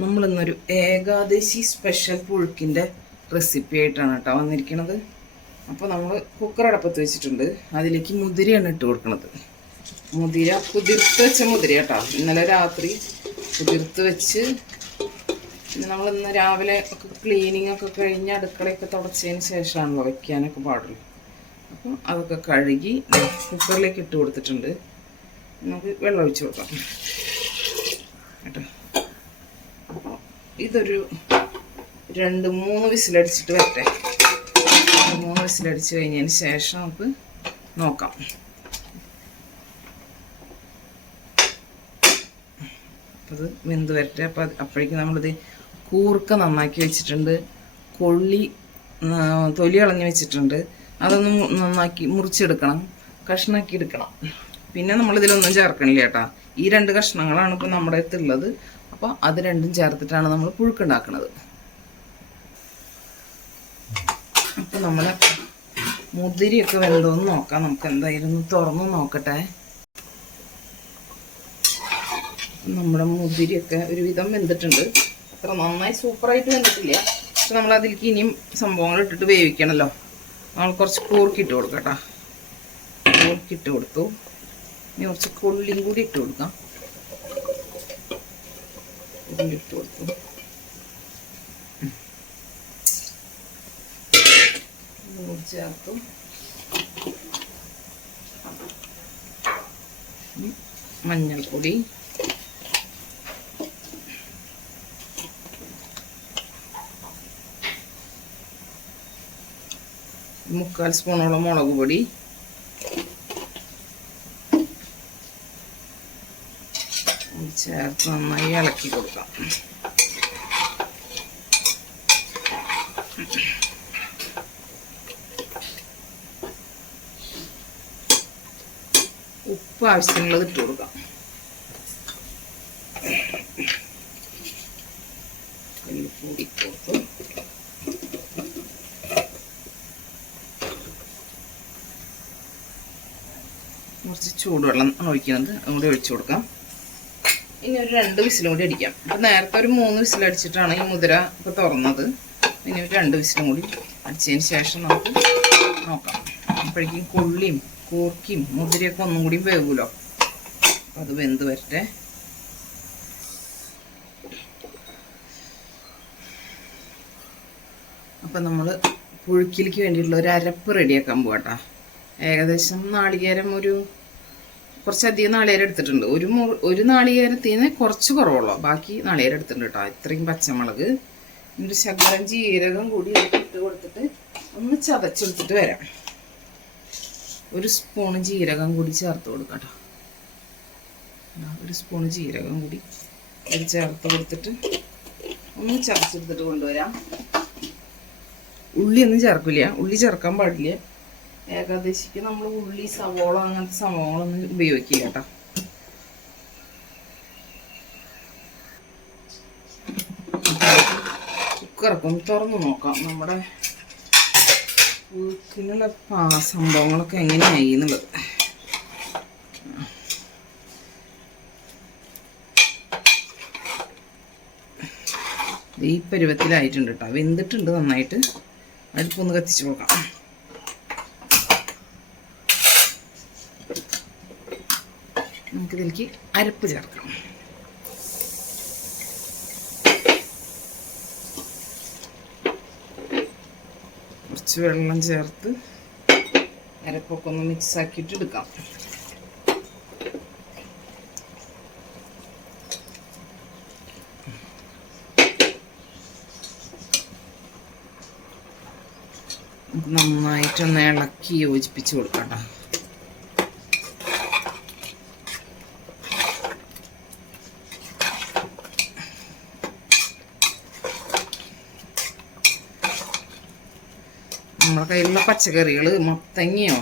നമ്മളിന്നൊരു Ekadashi special പുഴുക്കിൻ്റെ recipe ആയിട്ടാണ് കേട്ടോ വന്നിരിക്കുന്നത്. അപ്പോൾ നമ്മൾ കുക്കർ അടപ്പത്ത് വെച്ചിട്ടുണ്ട്. അതിലേക്ക് മുതിരയാണ് ഇട്ട് കൊടുക്കുന്നത്. മുതിര കുതിർത്ത് വെച്ച മുതിര കേട്ടോ. ഇന്നലെ രാത്രി കുതിർത്ത് വെച്ച് പിന്നെ നമ്മളിന്ന് രാവിലെ ഒക്കെ ക്ലീനിങ് ഒക്കെ കഴിഞ്ഞ് അടുക്കളയൊക്കെ തുടച്ചതിന് ശേഷമാണല്ലോ വയ്ക്കാനൊക്കെ പാടുള്ളൂ. അപ്പം അതൊക്കെ കഴുകി കുക്കറിലേക്ക് ഇട്ട് കൊടുത്തിട്ടുണ്ട്. നമുക്ക് വെള്ളം ഒഴിച്ച് കൊടുക്കാം കേട്ടോ. അപ്പോൾ ഇതൊരു 2-3 വിസിലടിച്ചിട്ട് വരട്ടെ. 3 വിസിലടിച്ച് കഴിഞ്ഞതിന് ശേഷം നമുക്ക് നോക്കാം. അപ്പോൾ ഇത് വെന്ത് വരട്ടെ. അപ്പോൾ അപ്പോഴേക്കും നമ്മളിത് കൂർക്ക നന്നാക്കി വെച്ചിട്ടുണ്ട്. തൊലി കളഞ്ഞ് വെച്ചിട്ടുണ്ട്. അതൊന്ന് നന്നാക്കി മുറിച്ചെടുക്കണം, കഷ്ണാക്കി എടുക്കണം. പിന്നെ നമ്മളിതിലൊന്നും ചേർക്കണില്ല കേട്ടോ. ഈ 2 കഷ്ണങ്ങളാണ് ഇപ്പോൾ നമ്മുടെ അടുത്തുള്ളത്. അപ്പോൾ അത് രണ്ടും ചേർത്തിട്ടാണ് നമ്മൾ പുഴുക്കുണ്ടാക്കുന്നത്. അപ്പോൾ നമ്മൾ മുതിരിയൊക്കെ വെന്തോന്ന് നോക്കാം. നമുക്ക് എന്തായാലും തുറന്ന് നോക്കട്ടെ. നമ്മുടെ മുതിരിയൊക്കെ ഒരുവിധം വെന്തിട്ടുണ്ട്. അത്ര നന്നായി സൂപ്പറായിട്ട് വെന്തിട്ടില്ല. പക്ഷെ നമ്മൾ അതിലേക്ക് ഇനിയും സംഭവങ്ങൾ ഇട്ടിട്ട് വേവിക്കണമല്ലോ. നമ്മൾ കുറച്ച് കൂർക്കിട്ട് കൊടുക്കാം കേട്ടോ. കൂർക്കിട്ട് കൊടുത്തു. ഇനി കുറച്ച് കൊള്ളിയും കൂടി ഇട്ട് കൊടുക്കാം. ഇട്ട് കൊടുത്തു. ചേർത്തു. മഞ്ഞൾപ്പൊടി, മുക്കാൽ സ്പൂണോളം മുളക് പൊടി, ചേർത്ത് നന്നായി ഇളക്കി കൊടുക്കാം. ഉപ്പ് ആവശ്യത്തിനുള്ളത് ഇട്ട് കൊടുക്കാം. കൂടി കൊടുത്തു. കുറച്ച് ചൂടുവെള്ളം ഒഴിക്കുന്നത് അതുകൂടി ഒഴിച്ചു കൊടുക്കാം. ഇനി ഒരു 2 വിസിലും കൂടി അടിക്കാം. അപ്പം നേരത്തെ ഒരു 3 വിസിലടിച്ചിട്ടാണ് ഈ മുതിര ഇപ്പോൾ തുറന്നത്. ഇനി ഒരു 2 വിസിലും കൂടി അടിച്ചതിന് ശേഷം നമുക്ക് നോക്കാം. അപ്പോഴേക്കും കൊള്ളിയും കൂർക്കിയും മുതിരയൊക്കെ ഒന്നും കൂടി വേവുമല്ലോ. അപ്പം അത് വെന്ത് വരട്ടെ. അപ്പം നമ്മൾ പുഴുക്കിലേക്ക് വേണ്ടിയിട്ടുള്ള ഒരു അരപ്പ് റെഡിയാക്കാൻ പോകട്ടോ. ഏകദേശം നാളികേരം കുറച്ചധികം നാളികേരം എടുത്തിട്ടുണ്ട്. ഒരു നാളികേരത്തിന് കുറച്ച് കുറവുള്ളൂ. ബാക്കി നാളികേരം എടുത്തിട്ടുണ്ട് കേട്ടോ. ഇത്രയും പച്ചമുളക്, ഒരു ശകലം ജീരകം കൂടി ഇട്ട് കൊടുത്തിട്ട് ഒന്ന് ചതച്ചെടുത്തിട്ട് വരാം. 1 സ്പൂൺ ജീരകം കൂടി ചേർത്ത് കൊടുക്കാം കേട്ടോ. 1 സ്പൂൺ ജീരകം കൂടി ചേർത്ത് കൊടുത്തിട്ട് ഒന്ന് ചതച്ചെടുത്തിട്ട് കൊണ്ടുവരാം. ഉള്ളിയൊന്നും ചേർക്കില്ല. ഉള്ളി ചേർക്കാൻ പാടില്ല. ഏകാദശിക്ക് നമ്മൾ ഉള്ളി, സവോള അങ്ങനത്തെ സംഭവങ്ങളൊന്നും ഉപയോഗിക്കില്ല കേട്ടോ. കുക്കറൊക്കെ ഒന്ന് തുറന്ന് നോക്കാം. നമ്മുടെ പുഴുക്കിനുള്ള സംഭവങ്ങളൊക്കെ എങ്ങനെയായി എന്നുള്ളത്. ഈ പരുവത്തിലായിട്ടുണ്ട് കേട്ടോ. വെന്തിട്ടുണ്ട് നന്നായിട്ട്. അടുപ്പൊന്ന് കത്തിച്ച് നോക്കാം. നമുക്കിതിലേക്ക് അരപ്പ് ചേർക്കാം. കുറച്ച് വെള്ളം ചേർത്ത് അരപ്പൊക്കെ ഒന്ന് മിക്സ് ആക്കിയിട്ട് എടുക്കാം. നന്നായിട്ടൊന്ന് ഇളക്കി യോജിപ്പിച്ച് കൊടുക്കാം കേട്ടോ. നമ്മുടെ കയ്യിലുള്ള പച്ചക്കറികൾ മത്തങ്ങയോ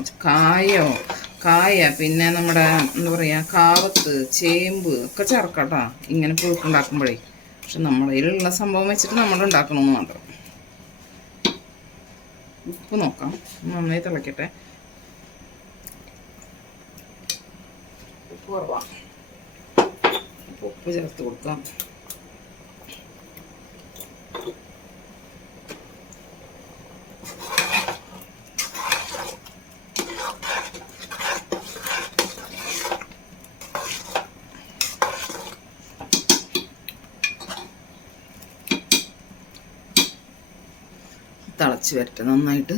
കായ പിന്നെ നമ്മുടെ എന്താ പറയുക കാവത്ത്, ചേമ്പ് ഒക്കെ ചേർക്കാട്ടോ ഇങ്ങനെ പുഴുക്കുണ്ടാക്കുമ്പോഴേ. പക്ഷെ നമ്മുടെ കയ്യിലുള്ള സംഭവം വെച്ചിട്ട് നമ്മൾ ഉണ്ടാക്കണമെന്ന് മാത്രം. ഉപ്പ് നോക്കാം. നന്നായി തിളക്കട്ടെ. ഉപ്പ് കുറവാണ്. ഉപ്പ് ചേർത്ത് കൊടുക്കാം. തിളച്ച് വരട്ടെ നന്നായിട്ട്.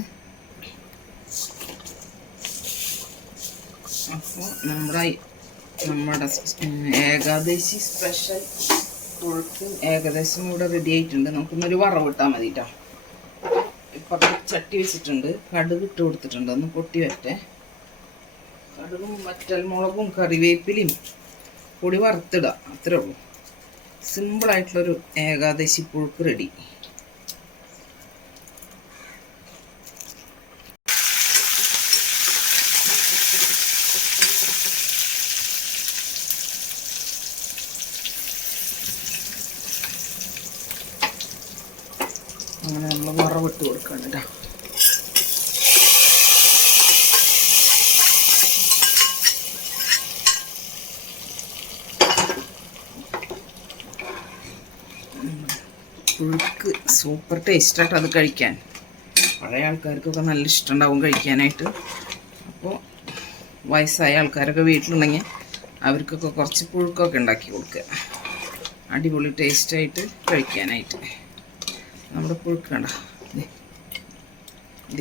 അപ്പോൾ നമ്മുടെ ഏകാദശി സ്പെഷ്യൽ പുഴുക്ക് ഏകദേശം ഇവിടെ റെഡി ആയിട്ടുണ്ട്. നമുക്കൊന്നൊരു വറവിട്ടാൽ മതി കേട്ടോ. ഇപ്പം ചട്ടി വെച്ചിട്ടുണ്ട്, കടുക് ഇട്ട് കൊടുത്തിട്ടുണ്ട്, ഒന്ന് പൊട്ടി വരട്ടെ. കടുകും വറ്റൽമുളകും കറിവേപ്പിലയും പൊടി വറുത്തിടുക, അത്രേ ഉള്ളൂ. സിമ്പിളായിട്ടുള്ളൊരു ഏകാദശി പുഴുക്ക് റെഡി. അങ്ങനെ നമ്മൾ വറവിട്ട് കൊടുക്കണം കേട്ടോ. പുഴുക്ക് സൂപ്പർ ടേസ്റ്റായിട്ട് അത് കഴിക്കാൻ. പഴയ ആൾക്കാർക്കൊക്കെ നല്ല ഇഷ്ടമുണ്ടാവും കഴിക്കാനായിട്ട്. അപ്പോൾ വയസ്സായ ആൾക്കാരൊക്കെ വീട്ടിലുണ്ടെങ്കിൽ അവർക്കൊക്കെ കുറച്ച് പുഴുക്കൊക്കെ ഉണ്ടാക്കി കൊടുക്കുക. അടിപൊളി ടേസ്റ്റായിട്ട് കഴിക്കാനായിട്ട്. നമ്മുടെ പുഴുക്ക് കണ്ട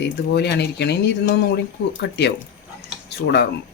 ഇതുപോലെയാണ് ഇരിക്കണത്. ഇനി ഇരുന്നൊന്നും കൂടി കട്ടിയാവും ചൂടാകുമ്പോൾ.